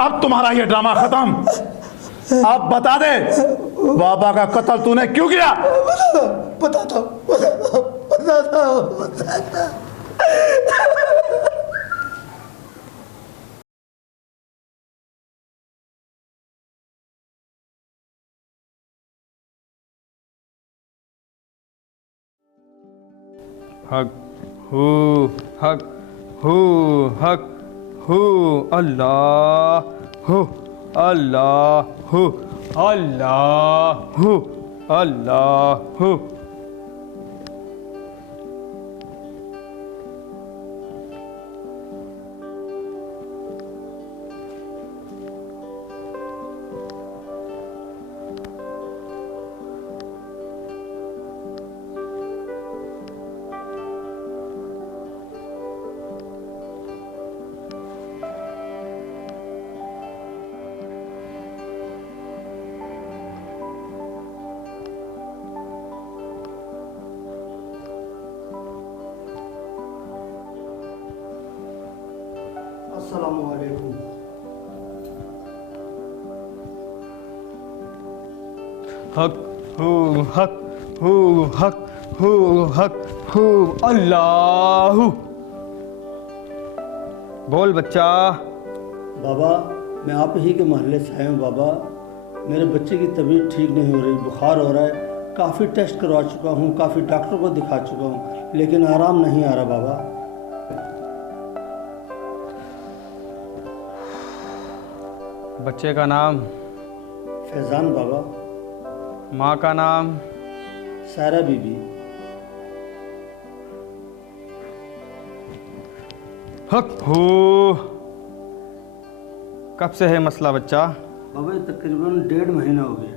अब तुम्हारा ये ड्रामा खत्म। अब बता दे बाबा का कत्ल तूने क्यों किया? बताता हक हक हक अल्लाह अल्लाह अल्लाह अल्लाह। अस्सलामुअलैकुम। हक हक हक हक अल्लाह। बोल बच्चा। बाबा मैं आप ही के मोहल्ले से आया हूँ। बाबा मेरे बच्चे की तबीयत ठीक नहीं हो रही, बुखार हो रहा है। काफ़ी टेस्ट करवा चुका हूँ, काफ़ी डॉक्टर को दिखा चुका हूँ, लेकिन आराम नहीं आ रहा बाबा। बच्चे का नाम? फैज़ान बाबा। माँ का नाम? सारा बीबी। हक हो। कब से है मसला बच्चा? बाबा ये तकरीबन 1.5 महीना हो गया।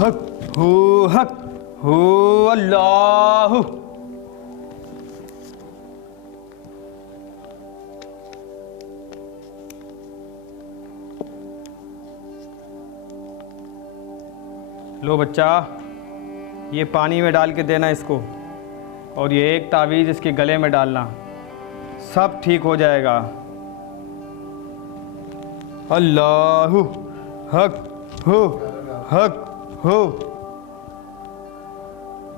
हक हो अल्लाह। लो बच्चा, ये पानी में डाल के देना इसको, और ये एक तावीज़ इसके गले में डालना, सब ठीक हो जाएगा। अल्लाह हक हो हक हो।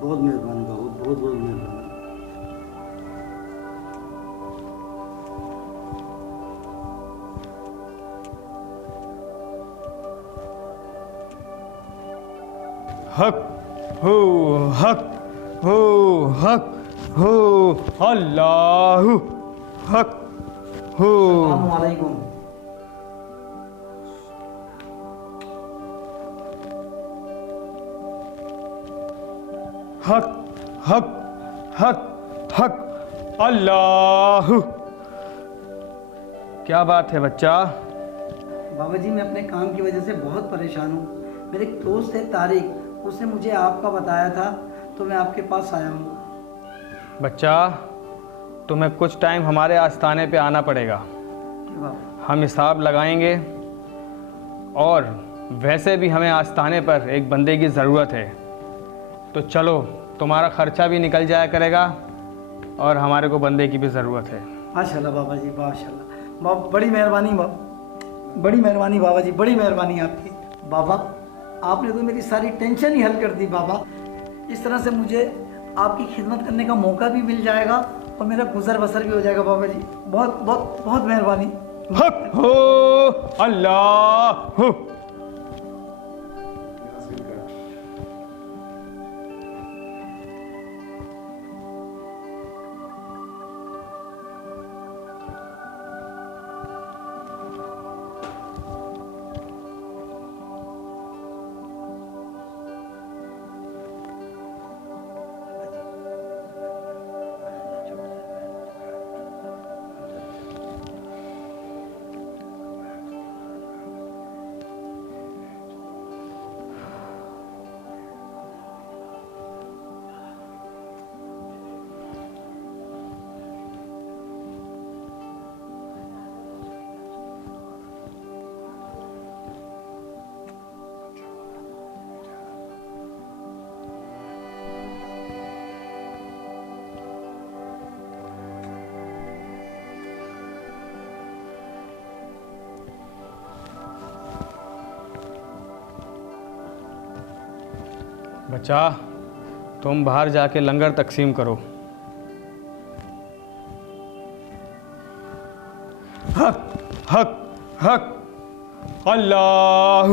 बहुत मेहरबानी बाबू, बहुत बहुत मेहरबानी। हक हो हक हो हक हो अल्लाह हक हो। अस्सलामुअलैकुम। हक हक हक हक अल्लाह। क्या बात है बच्चा? बाबा जी मैं अपने काम की वजह से बहुत परेशान हूँ। मेरे एक दोस्त है तारिक, उसने मुझे आपका बताया था, तो मैं आपके पास आया हूँ। बच्चा तुम्हें कुछ टाइम हमारे आस्थाने पे आना पड़ेगा। हम हिसाब लगाएंगे, और वैसे भी हमें आस्थाने पर एक बंदे की ज़रूरत है, तो चलो तुम्हारा ख़र्चा भी निकल जाया करेगा, और हमारे को बंदे की भी ज़रूरत है। माशाल्लाह बाबा जी, माशाल्लाह। बाबा बड़ी मेहरबानी, बड़ी मेहरबानी बाबा जी, बड़ी मेहरबानी आपकी। बाबा आपने तो मेरी सारी टेंशन ही हल कर दी बाबा। इस तरह से मुझे आपकी खिदमत करने का मौका भी मिल जाएगा, और मेरा गुजर बसर भी हो जाएगा बाबा जी। बहुत बहुत बहुत मेहरबानी। हक हो अल्लाह हो। बच्चा, तुम बाहर जाके लंगर तकसीम करो। हक हक हक अल्लाह।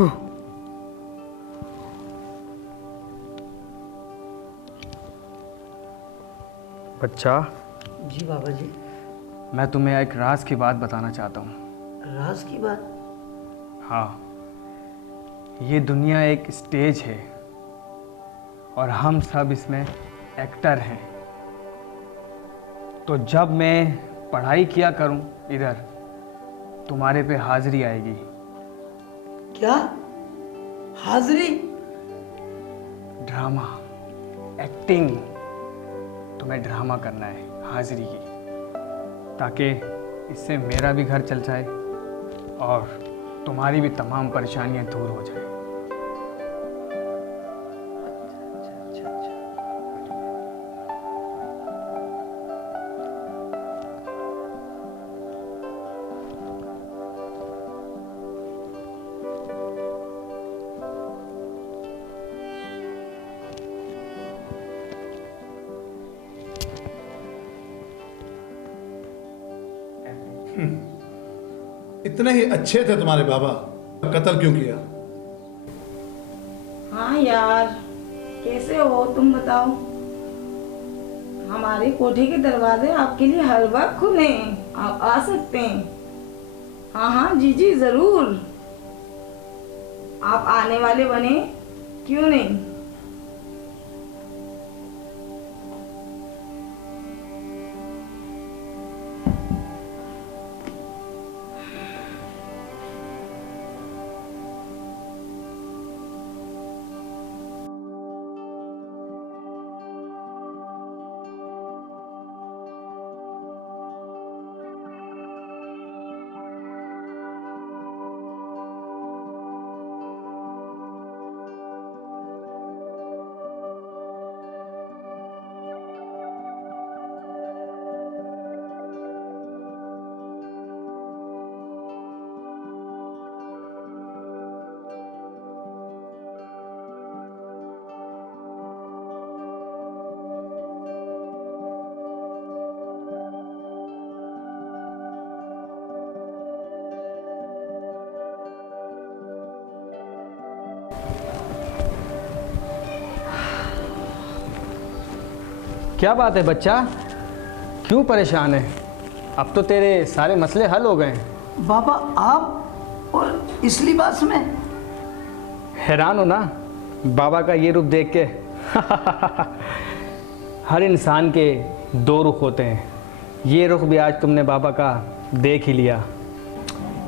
बच्चा, जी बाबा जी। मैं तुम्हें एक राज की बात बताना चाहता हूँ। राज की बात? हाँ, ये दुनिया एक स्टेज है और हम सब इसमें एक्टर हैं। तो जब मैं पढ़ाई किया करूं इधर, तुम्हारे पे हाजिरी आएगी। क्या हाजिरी? Drama, acting. तुम्हें ड्रामा करना है हाजिरी की, ताकि इससे मेरा भी घर चल जाए और तुम्हारी भी तमाम परेशानियां दूर हो जाए। इतने ही अच्छे थे तुम्हारे बाबा, कत्ल क्यों किया? हाँ यार, कैसे हो तुम बताओ? हमारी कोठी के दरवाजे आपके लिए हर वक्त खुले हैं, आप आ सकते हैं। हाँ हाँ जी जी जरूर, आप आने वाले बने, क्यों नहीं। क्या बात है बच्चा, क्यों परेशान है? अब तो तेरे सारे मसले हल हो गए। बाबा आप और इस लिबास में? हैरान हो ना बाबा का ये रूप देख के? हर इंसान के दो रुख होते हैं, ये रुख भी आज तुमने बाबा का देख ही लिया।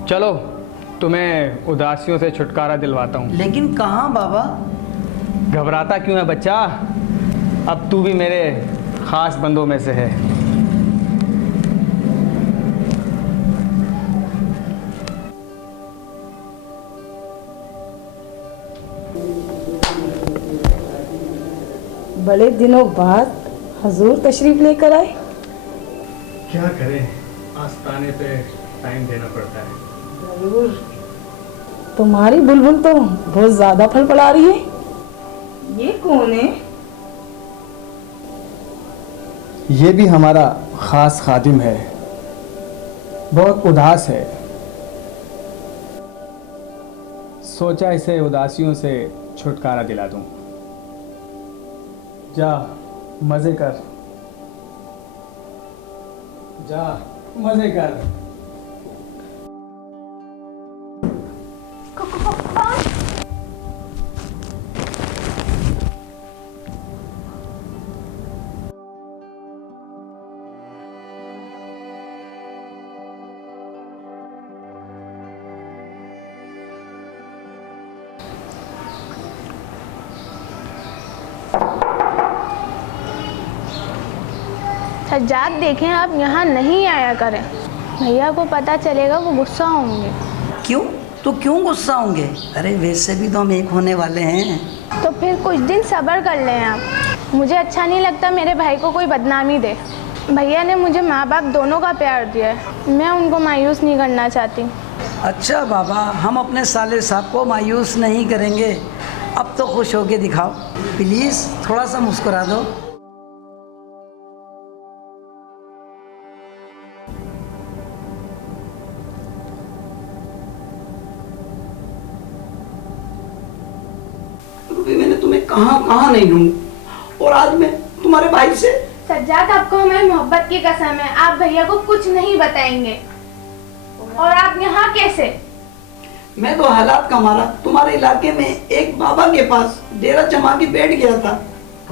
चलो तुम्हें उदासियों से छुटकारा दिलवाता हूँ। लेकिन कहाँ बाबा? घबराता क्यों है बच्चा, अब तू भी मेरे खास बंदों में से है। बड़े दिनों बाद हजूर तशरीफ लेकर आए। क्या करें, आस्ताने पे टाइम देना पड़ता है। जरूर, तुम्हारी बुलबुल तो बहुत ज्यादा फड़फड़ा रही है। ये कौन है? ये भी हमारा ख़ास खादिम है, बहुत उदास है। सोचा इसे उदासियों से छुटकारा दिला दूं। जा मज़े कर, जा मज़े कर। सज्जाद देखें, आप यहाँ नहीं आया करें, भैया को पता चलेगा, वो गुस्सा होंगे। क्यों? तो क्यों गुस्सा होंगे? अरे वैसे भी तो हम एक होने वाले हैं। तो फिर कुछ दिन सब्र कर लें आप। मुझे अच्छा नहीं लगता मेरे भाई को कोई बदनामी दे। भैया ने मुझे माँ बाप दोनों का प्यार दिया है, मैं उनको मायूस नहीं करना चाहती। अच्छा बाबा, हम अपने साले साहब को मायूस नहीं करेंगे। अब तो खुश होके दिखाओ प्लीज़, थोड़ा सा मुस्कुरा दो। रूबी, मैंने तुम्हें कहाँ नहीं ढूंढा, और आज मैं तुम्हारे भाई से। सज्जाद, आपको हमारी मोहब्बत की कसम है, आप भैया को कुछ नहीं बताएंगे। और आप यहाँ कैसे? मैं तो हालात का मारा तुम्हारे इलाके में एक बाबा के पास डेरा जमा के बैठ गया था,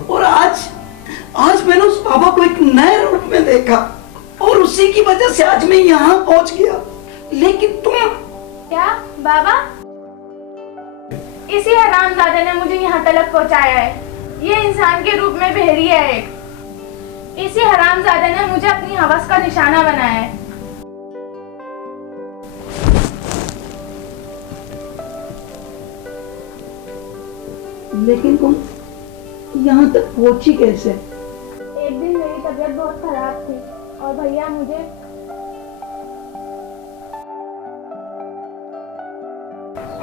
और आज मैंने उस बाबा को एक नए रूप में देखा, और उसी की वजह से आज मैं यहाँ पहुँच गया। लेकिन तुम क्या बाबा? इसी हरामजादे ने मुझे यहाँ तलक पहुँचाया है। ये इंसान के रूप में बहरिया है। इसी हरामजादे ने मुझे अपनी हवस का निशाना बनाया है। लेकिन तुम यहाँ तक पहुंची कैसे? एक दिन मेरी तबीयत बहुत खराब थी और भैया मुझे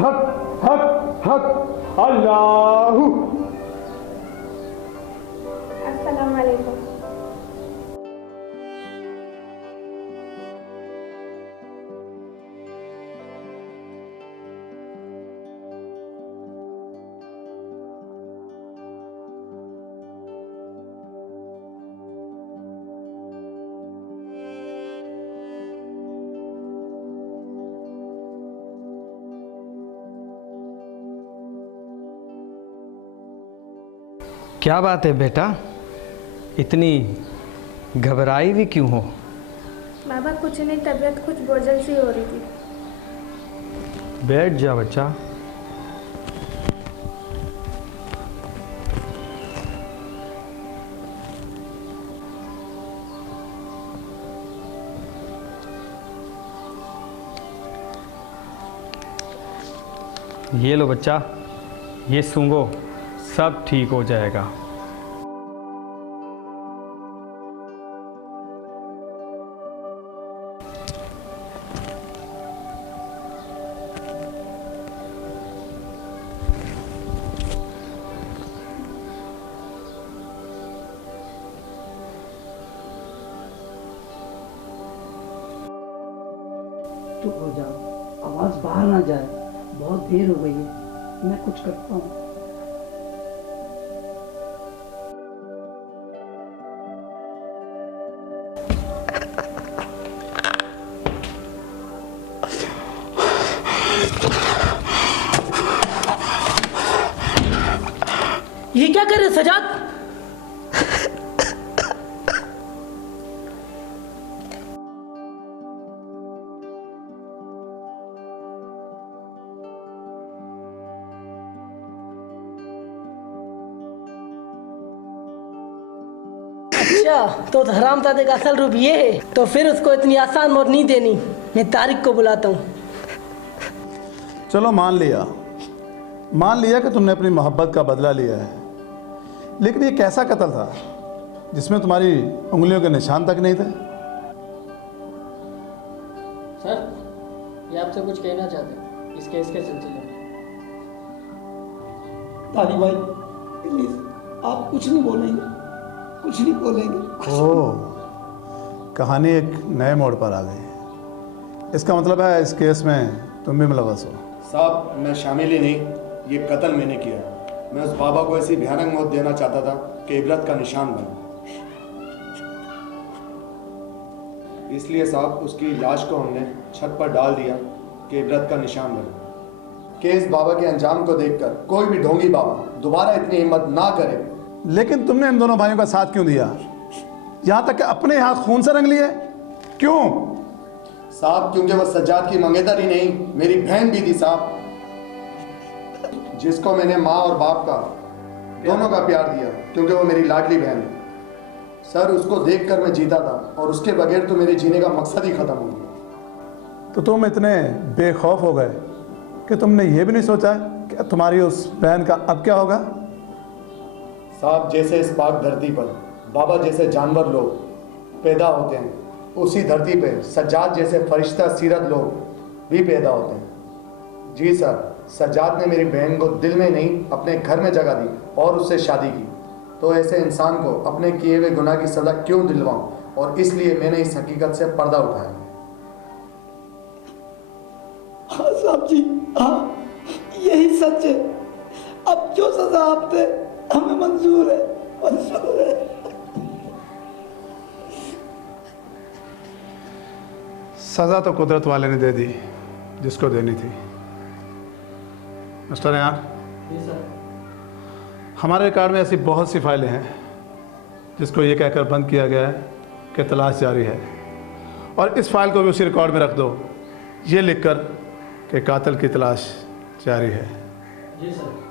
हक हक हक अल्लाहू। अस्सलाम वालेकुम। क्या बात है बेटा, इतनी घबराई हुई क्यों हो? बाबा कुछ नहीं, तबीयत कुछ बोझल सी हो रही थी। बैठ जा बच्चा। ये लो बच्चा, ये सूंघो, सब ठीक हो जाएगा। चुप हो जाओ, आवाज बाहर ना जाए, बहुत देर हो गई है, मैं कुछ करता हूँ। ये क्या कर रहे सजाद? अच्छा, तो हरामजादे का असल रूप ये है, तो फिर उसको इतनी आसान मौत नहीं देनी। मैं तारिक को बुलाता हूँ। चलो मान लिया कि तुमने अपनी मोहब्बत का बदला लिया है, लेकिन ये कैसा कत्ल था जिसमें तुम्हारी उंगलियों के निशान तक नहीं थे? सर, ये आपसे कुछ कहना चाहते हैं इस केस के सिलसिले में। तारिक भाई प्लीज, आप कुछ नहीं बोलेंगे, कुछ नहीं बोलेंगे। ओह, कहानी एक नए मोड़ पर आ गई। इसका मतलब है इस केस में तुम भी मुलव्वस हो। साहब, मैं शामिल ही नहीं, ये कत्ल मैंने किया। मैं उस बाबा को ऐसी भयानक मौत देना चाहता था कि इबरत का निशान बने। इसलिए साहब उसकी लाश को हमने छत पर डाल दिया कि इबरत का निशान बने, कि इस बाबा के अंजाम को देखकर कोई भी ढोंगी बाबा दोबारा इतनी हिम्मत ना करे। लेकिन तुमने इन दोनों भाइयों का साथ क्यों दिया, यहाँ तक कि अपने हाथ खून से रंग लिए? क्यों? साहब, क्योंकि वो सज्जाद की मंगेतर ही नहीं, मेरी बहन भी थी साहब, जिसको मैंने माँ और बाप का दोनों का प्यार दिया, क्योंकि वो मेरी लाडली बहन है। सर, उसको देखकर मैं जीता था, और उसके बगैर तो मेरे जीने का मकसद ही खत्म हो गया। तो तुम इतने बेखौफ हो गए कि तुमने ये भी नहीं सोचा कि तुम्हारी उस बहन का अब क्या होगा? साहब, जैसे इस पाक धरती पर बाबा जैसे जानवर लोग पैदा होते हैं, उसी धरती पे सज्जाद जैसे फरिश्ता सीरत लोग भी पैदा होते हैं। जी सर, सज्जाद ने मेरी बहन को दिल में नहीं अपने घर में जगह दी और उससे शादी की, तो ऐसे इंसान को अपने किए हुए गुनाह की सज़ा क्यों दिलवाऊं? और इसलिए मैंने इस हकीकत से पर्दा उठाया। हाँ साहब जी, हाँ यही सच है। अब जो सजा आप दे हमें मंजूर है, मंजूर है। सज़ा तो कुदरत वाले ने दे दी जिसको देनी थी। मिस्टर यार, जी सर। हमारे रिकॉर्ड में ऐसी बहुत सी फाइलें हैं जिसको ये कहकर बंद किया गया है कि तलाश जारी है, और इस फाइल को भी उसी रिकॉर्ड में रख दो, ये लिखकर कि कातिल की तलाश जारी है। जी सर।